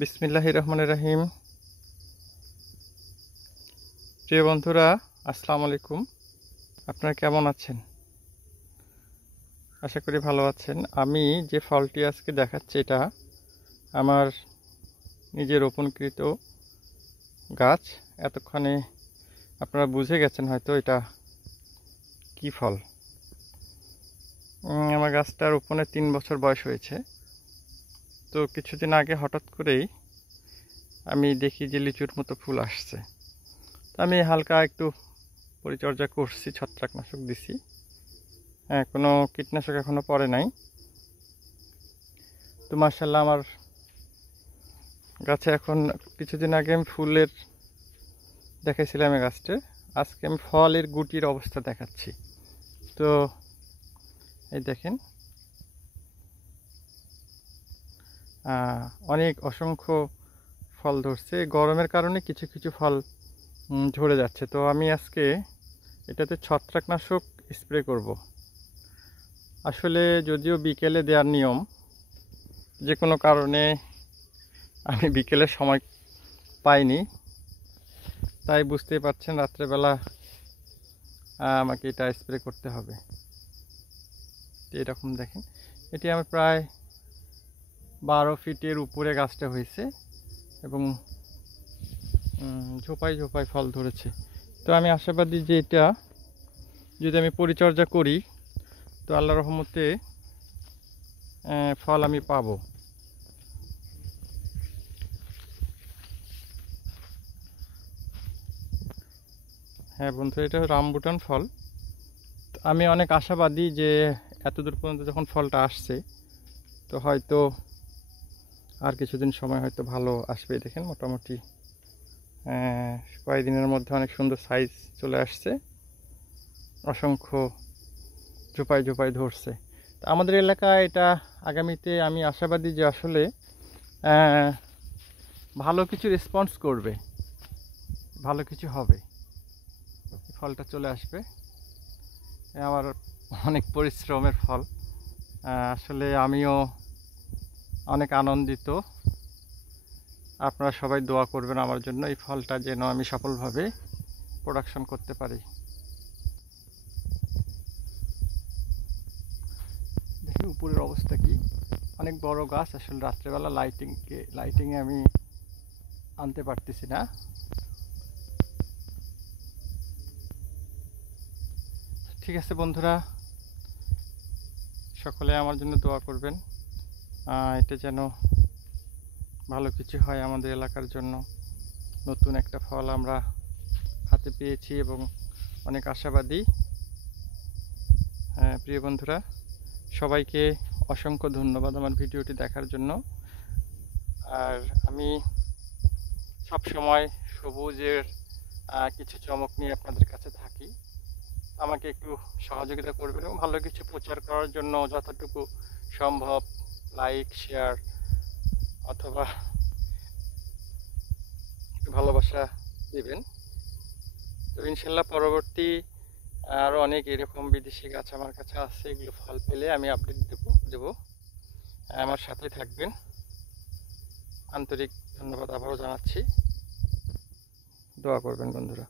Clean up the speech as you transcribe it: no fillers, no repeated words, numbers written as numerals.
বিসমিল্লাহির রহমানির রহিম। প্রিয় বন্ধুরা, আসসালামু আলাইকুম। আপনারা কেমন আছেন? আশা করি ভালো আছেন। আমি যে ফলটি আজকে দেখাচ্ছি, এটা আমার নিজের রোপণকৃত গাছ। এতক্ষণে আপনারা বুঝে গেছেন হয়তো এটা কি ফল। আমার গাছটা রোপণে 3 বছর বয়স হয়েছে। তো কিছুদিন আগে হঠাৎ করেই আমি দেখি যে লিচুর মতো ফুল আসছে। আমি হালকা একটু পরিচর্যা করছি, ছত্রাকনাশক দিছি। কোনো কীটনাশক এখনো পড়ে নাই। তো মাশাআল্লাহ আমার গাছে এখন কিছুদিন আগে আমি ফুলের দেখাইছিলাম এই গাছটা। আজকে আমি ফলের গুটির অবস্থা দেখাচ্ছি। তো এই দেখেন, অনেক অসংখ্য ফল ধরছে। গরমের কারণে কিছু কিছু ফল ঝরে যাচ্ছে। তো আমি আজকে এটাতে ছত্রাকনাশক স্প্রে করব। আসলে যদিও বিকেলে দেওয়ার নিয়ম, যে কোনো কারণে আমি বিকেলের সময় পাইনি, তাই বুঝতেই পারছেন রাত্রেবেলা আমাকে এটা স্প্রে করতে হবে। এরকম দেখেন, এটি আমি প্রায় 12 ফিটের উপরে গাছটা হয়েছে এবং ঝোপায় ঝোপায় ফল ধরেছে। তো আমি আশাবাদী যে এটা যদি আমি পরিচর্যা করি তো আল্লাহর রহমতে ফল আমি পাবো। হ্যাঁ বন্ধু, এটা রামবুটান ফল। আমি অনেক আশাবাদী যে এতদূর পর্যন্ত যখন ফলটা আসছে, তো হয়তো আর কিছুদিন সময় হয়তো ভালো আসবে। দেখেন মোটামুটি কয়েকদিনের মধ্যে অনেক সুন্দর সাইজ চলে আসছে, অসংখ্য ঝোপায় ঝোপায় ধরছে। তো আমাদের এলাকায় এটা আগামীতে আমি আশাবাদী যে আসলে ভালো কিছু রেসপন্স করবে, ভালো কিছু হবে, ফলটা চলে আসবে। আমার অনেক পরিশ্রমের ফল। আসলে আমিও অনেক আনন্দিত। আপনারা সবাই দোয়া করবেন আমার জন্য, এই ফলটা যেন আমি সফলভাবে প্রোডাকশন করতে পারি। দেখি উপরের অবস্থা কি। অনেক বড় গাছ, আসলে রাত্রেবেলা লাইটিংয়ে আমি আনতে পারতেছি না। ঠিক আছে বন্ধুরা, সকলে আমার জন্য দোয়া করবেন, এটা যেন ভালো কিছু হয় আমাদের এলাকার জন্য। নতুন একটা ফল আমরা হাতে পেয়েছি এবং অনেক আশাবাদী। প্রিয় বন্ধুরা, সবাইকে অসংখ্য ধন্যবাদ আমার ভিডিওটি দেখার জন্য। আর আমি সব সময় সবুজের কিছু চমক নিয়ে আপনাদের কাছে থাকি। আমাকে একটু সহযোগিতা করবেন এবং ভালো কিছু প্রচার করার জন্য যতটুকু সম্ভব লাইক, শেয়ার অথবা একটু ভালোবাসা দেবেন। তো ইনশাল্লাহ পরবর্তী আরও অনেক এরকম বিদেশি গাছ আমার কাছে আছে, এগুলো ফল পেলে আমি আপডেট দেবো। আমার সাথে থাকবেন। আন্তরিক ধন্যবাদ আবারও জানাচ্ছি। দোয়া করবেন বন্ধুরা।